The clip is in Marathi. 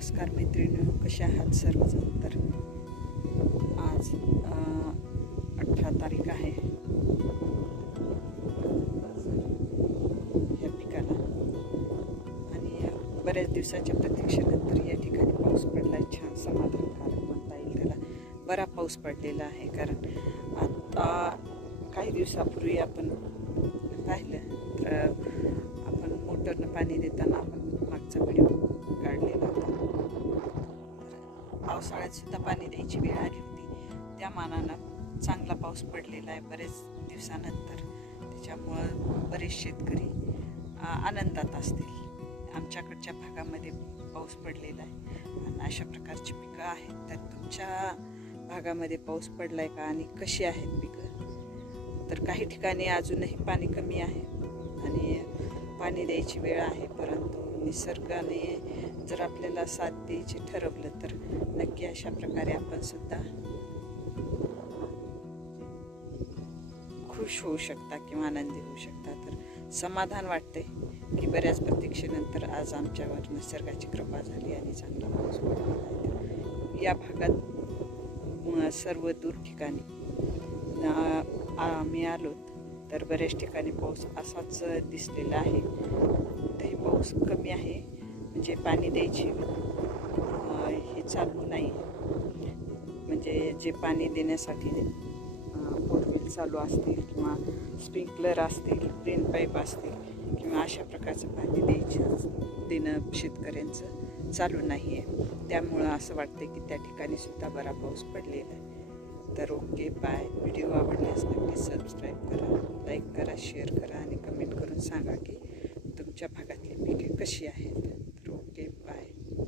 नमस्कार मैत्रिणी, कशा आहात सर्वजण. तर आज 18 तारीख आहे या पिकाला आणि बऱ्याच दिवसाच्या प्रतीक्षेनंतर या ठिकाणी पाऊस पडला आहे. छान समाधानकारक म्हणता येईल त्याला. बरा पाऊस पडलेला आहे, कारण आता काही दिवसापूर्वी आपण पाहिलं तर आपण मोटरनं पाणी देताना आपण मागचा व्हिडिओ काढलेला होता. पावसाळ्यात सुद्धा पाणी द्यायची वेळ आली होती. त्या मानानं चांगला पाऊस पडलेला आहे बरेच दिवसानंतर. त्याच्यामुळं बरेच शेतकरी आनंदात असतील. आमच्याकडच्या भागामध्ये पाऊस पडलेला आहे आणि अशा प्रकारची पिकं आहेत. तर तुमच्या भागामध्ये पाऊस पडला आहे का आणि कशी आहेत पिकं? तर काही ठिकाणी अजूनही पाणी कमी आहे आणि पाणी द्यायची वेळ आहे, परंतु निसर्गाने जर आपल्याला साथ द्यायची ठरवलं तर नक्की अशा प्रकारे आपण सुद्धा खुश होऊ शकता किंवा आनंदी होऊ शकता. तर समाधान वाटते की बऱ्याच प्रतीक्षेनंतर आज आमच्यावर निसर्गाची कृपा झाली आणि चांगला पाऊस पडलेला आहे. या भागात सर्व दूर ठिकाणी आम्ही आलो तर बऱ्याच ठिकाणी पाऊस असाच दिसलेला आहे. कुठेही पाऊस कमी आहे, म्हणजे पाणी द्यायची हे चालू नाही. म्हणजे जे पाणी देण्यासाठी बोरवेल चालू असतील किंवा स्प्रिंकलर असतील, ड्रेन पाईप असतील किंवा अशा प्रकारचं पाणी देणं शेतकऱ्यांचं चालू नाही आहे. त्यामुळं असं वाटतं की त्या ठिकाणी सुद्धा बरा पाऊस पडलेला आहे. तर ओके, बाय. व्हिडिओ आवडल्यास नक्की सबस्क्राईब करा, लाईक करा, शेअर करा आणि कमेंट करून सांगा की तुमच्या भागातली पिके कशी आहेत.